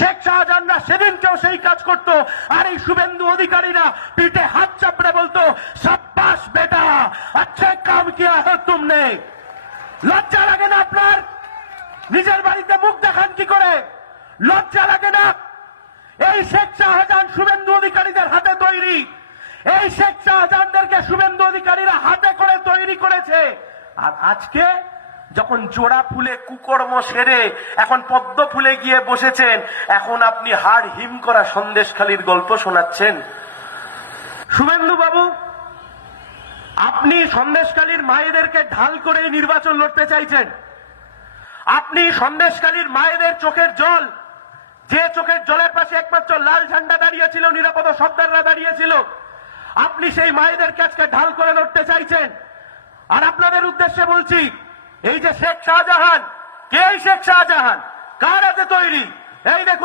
শেখ শাহজাহানরা সেদিনকেও সেই কাজ করত, আর এই শুভেন্দু অধিকারীরা পিঠে হাত চাপড়ে বলতো শাবাশ বেটা, আচ্ছা কাম কিয়া है तुमने। লজ্জা লাগে না আপনার? নিজের বাড়িতে মুখ দেখান কি করে? লজ্জা লাগে না? এই শেখ শাহজাহান শুভেন্দু অধিকারীদের হাতে তৈরি, এই শেখ শাহজাহানদেরকে শুভেন্দু অধিকারীরা হাতে করে তৈরি করেছে। আর আজকে যখন জোড়া ফুলে কুকর্ম সেরে এখন পদ্ম ফুলে গিয়ে বসেছেন, এখন আপনি হাড় হিম করা সন্দেশখালীর গল্প শোনাচ্ছেন। শুভেন্দু বাবু, আপনি সন্দেশখালীর মায়েদেরকে ঢাল করে নির্বাচন লড়তে চাইছেন। আপনি সন্দেশখালীর মায়েদের চোখের জল, যে চোখের জলের পাশে একমাত্র লাল ঝান্ডা দাঁড়িয়েছিল, নিরাপদ সর্দাররা দাঁড়িয়েছিল, আপনি সেই মায়েদেরকে আজকে ঢাল করে লড়তে চাইছেন। আর আপনাদের উদ্দেশ্যে বলছি, এই যে শেখ শাহজাহান, কে এই শেখ শাহজাহান, কার হাতে তৈরি? এই দেখুন